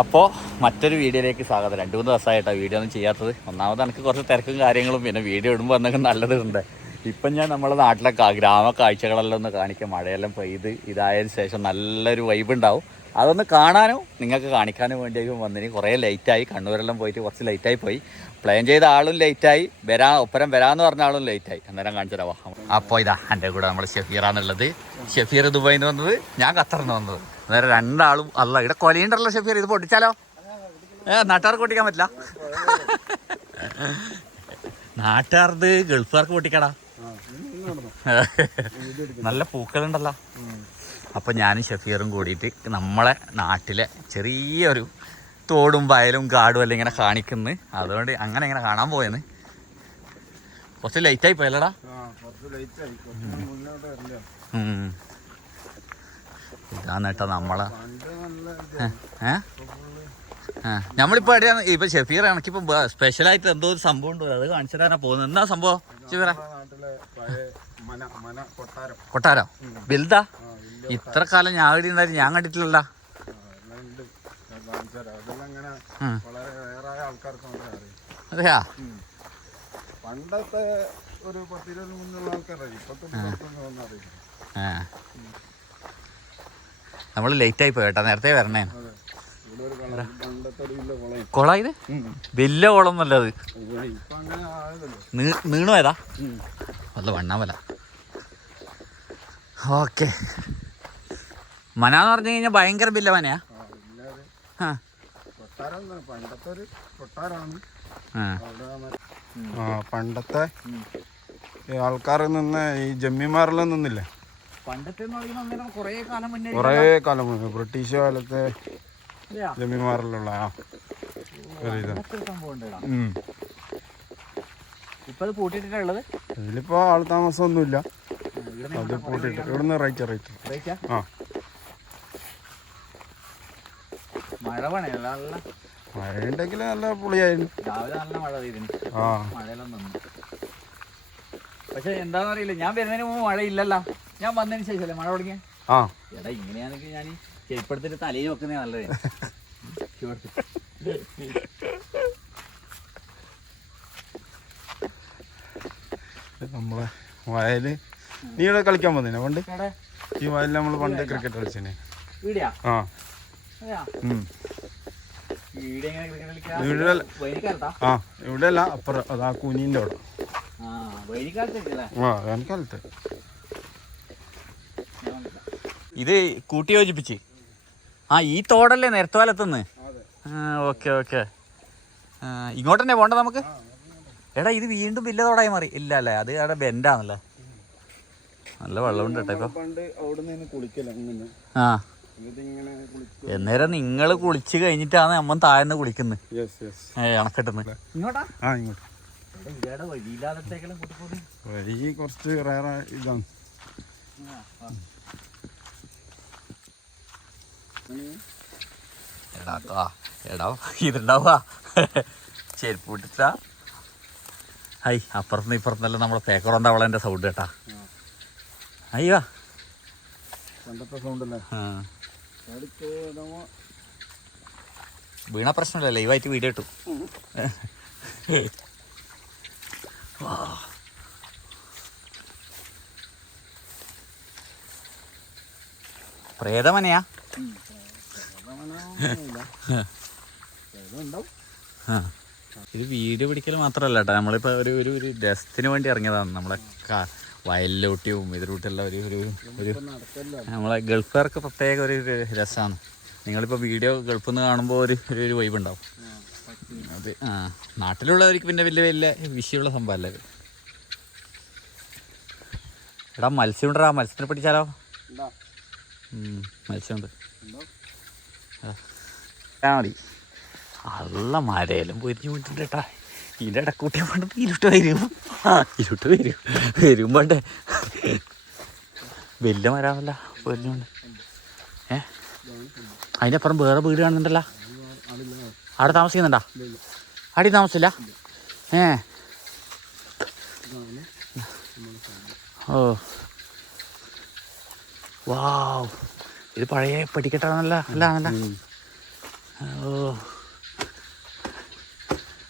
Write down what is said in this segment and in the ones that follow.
അപ്പോൾ മറ്റൊരു വീഡിയോയിലേക്ക് സ്വാഗതം. രണ്ട് മൂന്ന് ദിവസമായിട്ടാണ് വീഡിയോ ഒന്നും ചെയ്യാത്തത്. ഒന്നാമത് എനിക്ക് കുറച്ച് തിരക്കും കാര്യങ്ങളും പിന്നെ വീഡിയോ ഇടുമ്പോൾ എന്നൊക്കെ നല്ലതുണ്ട് ഇപ്പം ഞാൻ നമ്മുടെ നാട്ടിലെ ഗ്രാമ കാഴ്ചകളെല്ലാം ഒന്ന് കാണിക്കാം. മഴയെല്ലാം പെയ്ത് ഇതായതിനു ശേഷം നല്ലൊരു വൈബ് ഉണ്ടാവും. അതൊന്ന് കാണാനും നിങ്ങൾക്ക് കാണിക്കാനും വേണ്ടിയും വന്നിന്. കുറേ ലേറ്റായി കണ്ണൂരെല്ലാം പോയിട്ട് കുറച്ച് ലേറ്റായി പോയി. പ്ലാൻ ചെയ്ത ആളും ലേറ്റായി വരാ ഒപ്പരം വരാമെന്ന് പറഞ്ഞ ആളും ലേറ്റായി അന്നേരം കാണിച്ചു തരാം. അപ്പോൾ ഇതാ എന്റെ കൂടെ നമ്മൾ ഷെഫീറാന്നുള്ളത്. ഷെഫീർ ദുബായിൽ നിന്ന് വന്നത്. ഞാൻ ഖത്തറിന് വന്നത്. അന്നേരം രണ്ടാളും അല്ല ഇവിടെ കൊലയുണ്ടല്ലോ ഷെഫീർ ഇത് പൊട്ടിച്ചാലോ? ഏ നാട്ടുകാർക്ക് പൊട്ടിക്കാൻ പറ്റില്ല. നാട്ടുകാർത് ഗൾഫുകാർക്ക് പൊട്ടിക്കടാ. നല്ല പൂക്കളുണ്ടല്ലോ. അപ്പൊ ഞാനും ഷഫീറും കൂടിയിട്ട് നമ്മളെ നാട്ടിലെ ചെറിയൊരു തോടും വയലും കാടും എല്ലാം ഇങ്ങനെ കാണിക്കുന്നു. അതുകൊണ്ട് അങ്ങനെ ഇങ്ങനെ കാണാൻ പോയെന്ന്. കുറച്ച് ലേറ്റായി പോയല്ലടാ. ഇതാണ് കേട്ടോ നമ്മളെ ഏ നമ്മളിപ്പോ എവിടെയാണ്? ഇപ്പൊ ഷഫീർ എനിക്കിപ്പോ സ്പെഷ്യലായിട്ട് എന്തോ ഒരു സംഭവം ഉണ്ട്. അത് കാണിച്ചു തരാനാ പോകുന്നത് എന്താ സംഭവം? ഷെഫീറ? കൊട്ടാരം. വലുതാ ഇത്ര കാലം ഞാൻ ഇവിടെ ഉണ്ടായിരുന്നു ഞാൻ കണ്ടിട്ടില്ലല്ലോ. അതെയാ? പണ്ടത്തെ ഒരു പത്തിരുപത് മുന്നുള്ള ആൾക്കാരായി ഇപ്പത്തെ പുറത്തൊന്നും ഒന്നും അറിയില്ല ആ നമ്മൾ ലേറ്റ് ആയി പോയിട്ടാ നേരത്തെ വരണേ കൊളായത് കുളം ഇത്? വലിയ കുളം അങ്ങനെ ആയതല്ലോ. നീണു ഏതാ? വല്ല വണ്ണാമല. ഓക്കെ. മന എന്ന് പറഞ്ഞു കഴിഞ്ഞാൽ ഭയങ്കര ബില്ല മനയാ. പണ്ടത്തെ ആൾക്കാരിൽ നിന്ന് ഈ ജമ്മിമാരെല്ലാം നിന്നില്ലേ? പണ്ടത്തെ കുറേ കാലം മുന്നേ കുറേ കാലം മുന്നേ ബ്രിട്ടീഷ് കാലത്തെ ജമിമാറിലുള്ള. ഇപ്പൊ അത് ഇതിലിപ്പോ ആൾ താമസം ഒന്നുമില്ല അത് പൂട്ടിട്ട് ഇവിടുന്ന് റൈറ്റ് റൈറ്റ് ആ. മഴ പണിയല്ല നല്ല മഴ ഉണ്ടെങ്കിൽ നല്ല പുളിയായിരുന്നു. രാവിലെ നല്ല മഴ പെയ്തിന്. ആ. മഴയെല്ലാം നിന്നു പക്ഷെ എന്താന്നറിയില്ല ഞാൻ വരുന്നതിന് മുമ്പ് മഴ ഇല്ലല്ലോ ഞാൻ വന്നതിന് ശേഷമല്ലേ മഴ തുടങ്ങിയ? ആ. എടാ ഇങ്ങനെയാണെങ്കിൽ ഞാൻ ചെരുപ്പെടുത്തിട്ട് തലയിൽ വെക്കുന്നേ നല്ലത്. നമ്മളെ വയൽ. നീ ഇവിടെ കളിക്കാൻ വന്നിനെ പണ്ട്? ഈ വയലിൽ നമ്മൾ പണ്ട് ക്രിക്കറ്റ് കളിച്ചേനെ. വീടിയാ ആ. അതെയാ? ഉം. വീട് കളിക്കാ? വീട് വൈനിക്കാലത്താ? ആ ഇവിടെ അല്ല അപ്പുറം അതാ കുനീന്റെ അവിടെ. ആ വേനൽക്കാലത്ത് ഇത് കൂട്ടി യോജിപ്പിച്ച് ആ ഈ തോടല്ലേ നേരത്തുകാലത്തുനിന്ന് ഓക്കെ ഓക്കെ. ഇങ്ങോട്ട് തന്നെ പോണ്ട നമുക്ക്? എടാ ഇത് വീണ്ടും വലിയ തോടായി മാറി. ഇല്ല അല്ലേ അത് അവിടെ ബെൻഡാണല്ലേ. നല്ല വെള്ളമുണ്ട് കേട്ടോ ആ. എന്നേരം നിങ്ങൾ കുളിച്ച് കഴിഞ്ഞിട്ടാണ് അമ്മ താഴ്ന്ന് കുളിക്കുന്നത് യെസ് യെസ് ഏ അണക്കെട്ടുന്ന്. ഇങ്ങോട്ടാ? ആ ഇങ്ങോട്ട്. വഴിയില്ലാത്തത്തേക്കെല്ലാം കൂട്ടിപ്പോയി വഴി കുറച്ച് ഇതാണ്. എടാ എടാ ഇതുണ്ടാവുക. ചെരുപ്പ് വിട്ടിട്ടാ ഹൈ അപ്പുറത്തുനിന്ന് ഇപ്പുറത്തുനിന്നെല്ലാം നമ്മുടെ പേക്കറുണ്ട് അവളെന്റെ സൗണ്ട് കേട്ടാ. അയ്യോ പണ്ടത്തെ സൗണ്ടല്ലേ വീണ പ്രശ്നമില്ല ലൈവായിട്ട് വീഡിയോ ഇട്ടു. പ്രേതമനയാ. ഇത് വീഡിയോ പിടിക്കൽ മാത്രമല്ല കേട്ടോ നമ്മളിപ്പോൾ ഒരു ഒരു ഒരു രസത്തിന് വേണ്ടി ഇറങ്ങിയതാണ്. നമ്മളെ വയലിലോട്ടിയും ഇതിലൂട്ടിയുള്ള ഒരു ഒരു ഒരു നമ്മളെ ഗൾഫുകാർക്ക് പ്രത്യേക ഒരു രസമാണ് നിങ്ങളിപ്പോൾ വീഡിയോ ഗൾഫിൽ നിന്ന് കാണുമ്പോൾ ഒരു ഒരു വൈബ് ഉണ്ടാവും. അത് ആ നാട്ടിലുള്ളവർക്ക് പിന്നെ വലിയ വലിയ വിഷയമുള്ള സംഭവമല്ല ഇത്. എടാ മത്സ്യം ഉണ്ടടാ മത്സ്യത്തിനെ പിടിച്ചാലോ മത്സ്യമുണ്ട്. മതി നല്ല മരയിലും പൊരിഞ്ഞു വിട്ടിട്ട് കേട്ടാ ഇതിന്റെ ഇടക്കൂട്ടി പണ്ട് ഇരുട്ട് വരും. ആ ഇരുട്ട് വരും. വരുമ്പോണ്ടേ വലിയ മരാമല്ല പൊരിഞ്ഞുകൊണ്ട് ഏ? അതിന്റെ അപ്പുറം വേറെ വീട് കാണുന്നുണ്ടല്ലോ? അവിടെ താമസിക്കുന്നുണ്ടാ? അടി താമസില്ല ഏ? ഓ. വാവ്. ഇത് പഴയ പഠിക്കട്ടാന്നല്ല അല്ല അല്ല. ഓ.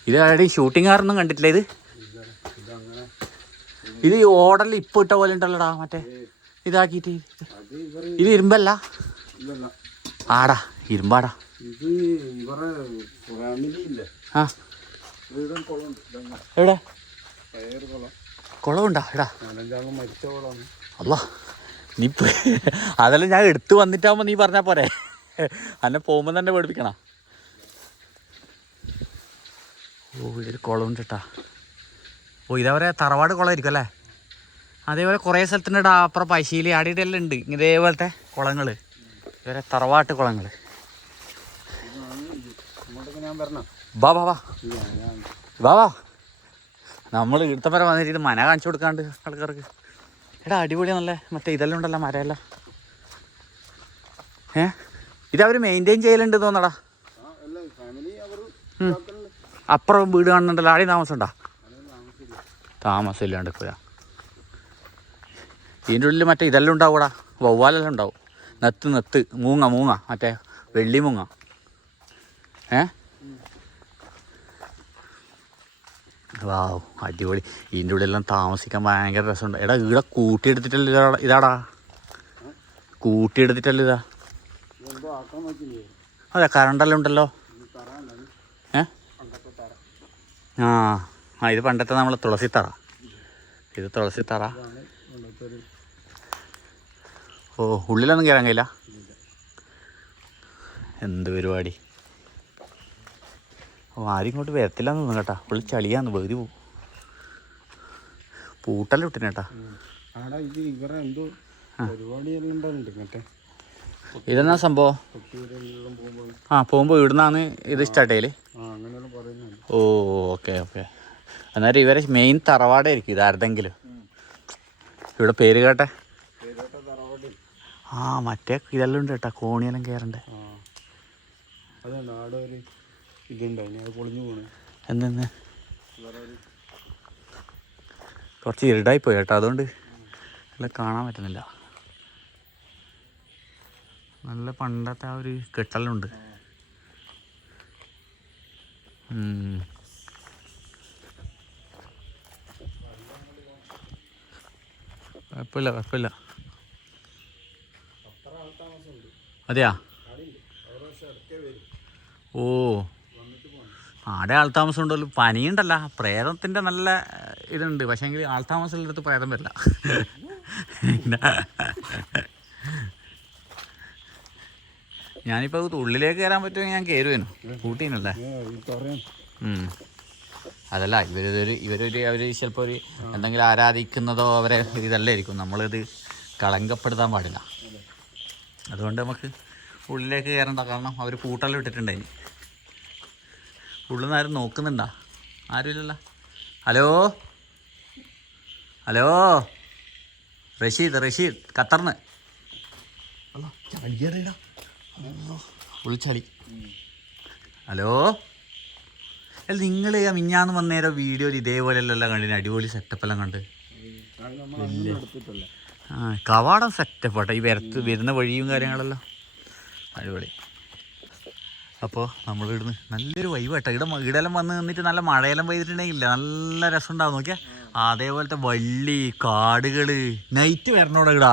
ഇത് ആരുടെ ഷൂട്ടിംഗ് കാരൊന്നും കണ്ടിട്ടില്ല ഇത്? ഇത് ഈ ഓടലിൽ ഇപ്പൊ ഇട്ട പോലെ ഉണ്ടല്ലോടാ മറ്റേ ഇതാക്കിയിട്ട്. ഇത് ഇരുമ്പല്ല? ആടാ ഇരുമ്പാടാ. ആ. എവിടെ? കുളമുണ്ടാ എടാ. അല്ല നീ അതെല്ലാം ഞാൻ എടുത്തു വന്നിട്ടാകുമ്പോൾ നീ പറഞ്ഞാൽ പോരെ. അന്നെ പോകുമ്പോൾ തന്നെ പേടിപ്പിക്കണ. ഓ ഇതൊരു കുളമുണ്ട് കേട്ടാ ഓ ഇതേപോലെ തറവാട് കുളമായിരിക്കും അല്ലേ? അതേപോലെ കുറേ സ്ഥലത്തിന്റെ അപ്പുറം പശീലി ആടിയുടെ എല്ലാം ഉണ്ട് ഇതേപോലത്തെ കുളങ്ങൾ ഇവരെ തറവാട്ട് കുളങ്ങൾ നമ്മൾ ഇവിടുത്തെ വരെ വന്നിട്ട് ഇത് മന കാണിച്ചു കൊടുക്കാണ്ട് ആൾക്കാർക്ക്. എടാ അടിപൊളി നല്ല. മറ്റേ ഇതെല്ലാം ഉണ്ടല്ലോ മരമെല്ലാം. ഏ? ഇത് അവർ മെയിന്റെയിൻ ചെയ്യലുണ്ട് തോന്നടാ. അപ്പുറം വീട് കാണുന്നുണ്ടല്ലോ ആടി താമസം ഉണ്ടോ താമസിക്കില്ല താമസം ഇല്ലാണ്ട് പോരാ ഇതിന്റെ ഉള്ളിൽ മറ്റേ ഇതെല്ലാം ഉണ്ടാവൂടാ വവ്വാലെല്ലാം ഉണ്ടാവും. നെത്ത് നെത്ത്. മൂങ്ങ മൂങ്ങ. മറ്റേ വെള്ളി മൂങ്ങ. ഏ? വാവ് അടിപൊളി. ഇതിന്റെ ഉള്ളിൽ എല്ലാം താമസിക്കാൻ ഭയങ്കര രസമുണ്ട്. എടാ ഇവിടെ കൂട്ടിയെടുത്തിട്ടല്ല ഇതാ ഇതാടാ? കൂട്ടിയെടുത്തിട്ടല്ല ഇതാ? അതെ കറണ്ടെല്ലാം ഉണ്ടല്ലോ? ഏ? ആ ആ ഇത് പണ്ടത്തെ നമ്മളെ തറ. ഇത് തുളസി തറ. ഓ ഉള്ളിലൊന്നും കയറാൻ കഴിയില്ല? എന്ത് പരിപാടി? ഓ ആരും ഇങ്ങോട്ട് വരത്തില്ലാന്ന് തോന്നുന്നു കേട്ടാ. പുള്ളി ചളിയാന്ന് വെറുതെ പോവും. പൂട്ടല്ല ഇട്ടിന് ആടാ ഇത് ഇവരെ എന്തോ പരിപാടിയെല്ലാം ഉണ്ടാവുന്നുണ്ട് മറ്റേ ഇതെന്നാ സംഭവം? ആ പോകുമ്പോൾ ഇവിടുന്നാണ് ഇത് സ്റ്റാർട്ട് ചെയ്യൽ? ആ അങ്ങനെയെല്ലാം പറയുന്നുണ്ട്. Oh okay okay. അന്നേരം ഇവരെ മെയിൻ തറവാടായിരിക്കും ഇതാരുടെങ്കിലും ഇവിടെ പേര് കേട്ടെ. ആ മറ്റേ ഇതെല്ലാം ഉണ്ട് കേട്ടാ കോണിയെല്ലാം കയറണ്ടേ ആ. എന്തെന്ന്? കുറച്ച് ഇരുടായി പോയി കേട്ടോ. അതുകൊണ്ട് നല്ല കാണാൻ പറ്റുന്നില്ല. നല്ല പണ്ടത്തെ ആ ഒരു കെട്ടലുണ്ട്. കുഴപ്പമില്ല കുഴപ്പമില്ല. അതെയാ? ഓ. ആടെ ആൾതാമസം ഉണ്ടല്ലോ പനിയുണ്ടല്ല. പ്രേതത്തിന്റെ നല്ല ഇതുണ്ട്. പക്ഷേങ്കിൽ ആൾത്താമസം അടുത്ത് പ്രേതം വരില്ല. ഞാനിപ്പോൾ ഉള്ളിലേക്ക് കയറാൻ പറ്റുമെങ്കിൽ ഞാൻ കയറുവേനു. കൂട്ടീനല്ലേ. അതല്ല ഇവരിതൊരു ഇവരൊരു അവർ ചിലപ്പോൾ ഒരു എന്തെങ്കിലും ആരാധിക്കുന്നതോ അവരെ ഇതല്ലായിരിക്കും. നമ്മളിത് കളങ്കപ്പെടുത്താൻ പാടില്ല. അതുകൊണ്ട് നമുക്ക് ഉള്ളിലേക്ക് കയറണ്ട. കാരണം അവർ പൂട്ടെല്ലാം ഇട്ടിട്ടുണ്ടായിന് ഉള്ളിൽ നിന്ന് ആരും നോക്കുന്നുണ്ടാ? ആരുമില്ലല്ലോ. ഹലോ? ഹലോ? റഷീദ് റഷീദ് ഖത്തറിന് ഹലോ? അല്ല നിങ്ങൾ മിഞ്ഞാന്ന് വന്നേരോ വീഡിയോയിൽ ഇതേപോലെയല്ല കണ്ടിന് അടിപൊളി സെറ്റപ്പ് എല്ലാം കണ്ട്. ആ കവാടം സെറ്റപ്പ് കേട്ടോ ഈ വരത്ത് വരുന്ന വഴിയും കാര്യങ്ങളെല്ലാം. അടിപൊളി. അപ്പോൾ നമ്മൾ ഇവിടുന്ന് നല്ലൊരു വൈബ് കേട്ടോ ഇവിടെ ഇവിടെല്ലാം വന്ന് നിന്നിട്ട് നല്ല മഴയെല്ലാം പെയ്തിട്ടുണ്ടെങ്കില്ല നല്ല രസം ഉണ്ടാവും നോക്കിയാ. അതേപോലത്തെ വള്ളി കാടുകൾ നൈറ്റ് വരണോടെ ഇടാ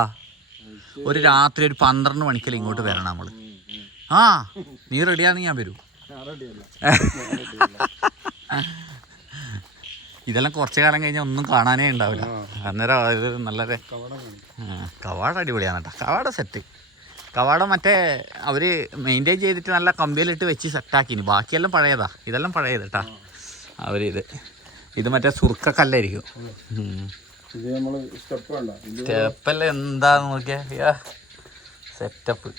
ഒരു രാത്രി ഒരു പന്ത്രണ്ട് മണിക്കല്ലേ ഇങ്ങോട്ട് വരണം നമ്മൾ ആ നീ റെഡിയാണെങ്കിൽ ഞാൻ വരൂ. ഇതെല്ലാം കുറച്ച് കാലം കഴിഞ്ഞാൽ ഒന്നും കാണാനേ ഉണ്ടാവില്ല. അന്നേരം നല്ല കവാട അടിപൊളിയാണ് കേട്ടോ. കവാട സെറ്റ് കവാട മറ്റേ അവർ മെയിന്റെയിൻ ചെയ്തിട്ട് നല്ല കമ്പിയിലിട്ട് വെച്ച് സെറ്റാക്കിനി ബാക്കിയെല്ലാം പഴയതാ. ഇതെല്ലാം പഴയത് കേട്ടാ അവരിത് ഇത്. ഇത് മറ്റേ സുർക്കക്കല്ലായിരിക്കും. സ്റ്റെപ്പെല്ലാം എന്താന്ന് നോക്കിയാ? സെറ്റപ്പ്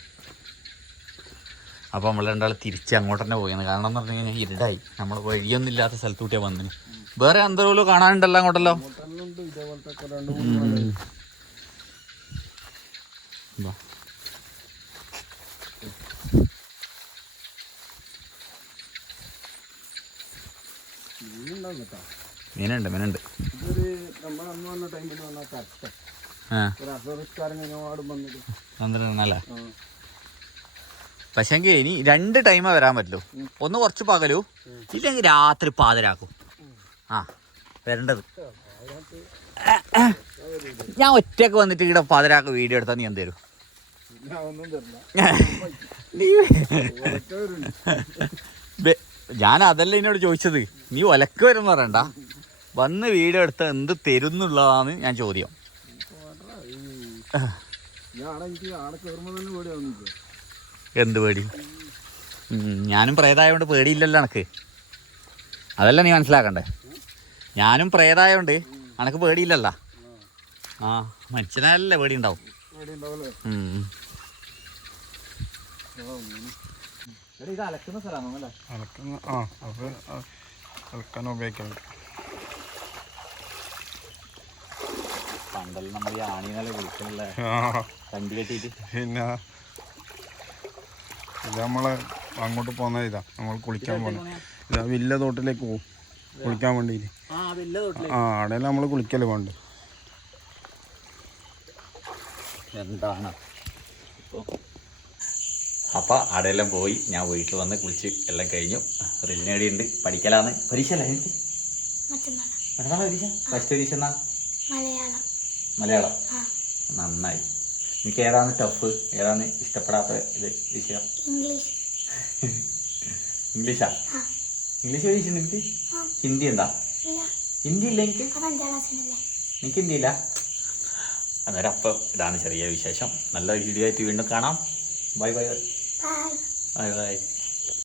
അപ്പോൾ നമ്മൾ രണ്ടാൾ തിരിച്ച് അങ്ങോട്ട് തന്നെ പോയിരുന്നു കാരണം എന്ന് പറഞ്ഞു കഴിഞ്ഞാൽ ഇരുടായി. നമ്മൾ വഴിയൊന്നും ഇല്ലാത്ത സ്ഥലത്ത് വന്നിന് വേറെ എന്തോലും കാണാനുണ്ടല്ലോ അങ്ങോട്ടല്ലോ. ഇതേപോലത്തെ ഒക്കെ രണ്ട് മൂന്ന് ഉം. വാ. മീനുണ്ടാവും കേട്ടോ മീനുണ്ട് മീനുണ്ട്. ഇതൊരു നമ്മൾ അന്ന് വന്ന ടൈമിൽ വന്ന കഷ്ട. ആ. ഒരു അസറിസ്കാരൻ കഴിഞ്ഞ പാടും വന്നത് പന്ത്രണ്ടല്ലേ പക്ഷെങ്കിൽ ഇനി രണ്ട് ടൈമേ വരാൻ പറ്റുള്ളൂ. ഒന്ന് കുറച്ച് പകലൂ ഇല്ലെങ്കിൽ രാത്രി പാതിരാക്കും. ആ വരേണ്ടത്. ഞാൻ ഒറ്റയ്ക്ക് വന്നിട്ട് ഇവിടെ പാതിരാക്ക് വീഡിയോ എടുത്താൽ നീ എന്തേരും ഞാൻ അതല്ല എന്നോട് ചോദിച്ചത്. നീ ഒലക്ക് വരും പറയണ്ട. വന്ന് വീഡിയോ എടുത്ത എന്ത് തരുന്നുള്ളതാണ് ഞാൻ ചോദ്യം. എന്ത് പേടി? ഞാനും പ്രേതായോണ്ട് പേടിയില്ലല്ലോ എനക്ക് അതല്ല നീ മനസ്സിലാക്കണ്ടേ? ഞാനും പ്രേതായോണ്ട് എനക്ക് പേടിയില്ലല്ല? ആ മനുഷ്യനല്ലേ പേടി ഉണ്ടാവും. ഇത് അലക്കുന്ന സ്ഥലമാണല്ലേ? അലക്കുന്ന ആ അപ്പോൾ അലക്കാൻ ഉപയോഗിക്കുന്നുണ്ട് പണ്ടെല്ലാം നമ്മൾ ഈ ആണിനല്ലേ വിളിക്കണല്ലേ? വണ്ടി കെട്ടിയിട്ട്. പിന്നെ ഇത് നമ്മളെ അങ്ങോട്ട് പോകുന്ന ഇതാ നമ്മൾ കുളിക്കാൻ പോകുന്നത് ഇതാ വില്ല തോട്ടിലേക്ക് പോകും കുളിക്കാൻ വേണ്ടി ആ അവിടെ നമ്മൾ കുളിക്കൽ വേണ്ട എന്താണ്? അപ്പൊ അവിടെയെല്ലാം പോയി ഞാൻ വീട്ടിൽ വന്ന് കുളിച്ച് എല്ലാം കഴിഞ്ഞു. റിജിനേടി ഉണ്ട് പഠിക്കലാന്ന്. പരീക്ഷ അല്ലേ എനിക്ക് മറ്റന്നാളെ പരീക്ഷ? ഫസ്റ്റ് പരീക്ഷ എന്നാ? മലയാളം. നന്നായി. എനിക്ക് ഏതാണ് ടഫ് ഏതാണ് ഇഷ്ടപ്പെടാത്ത ഇത് വിഷയം? ഇംഗ്ലീഷ് ഇംഗ്ലീഷാ ഇംഗ്ലീഷ് പരീക്ഷ ഉണ്ട് എനിക്ക് ഹിന്ദി എന്താ? ഇല്ല. ഹിന്ദി ഇല്ല എനിക്ക് എനിക്ക് ഹിന്ദി ഇല്ല? അന്നേരം അപ്പം ഇതാണ് ചെറിയ വിശേഷം. നല്ല വീഡിയോ ആയിട്ട് വീണ്ടും കാണാം. Bye bye bye bye bye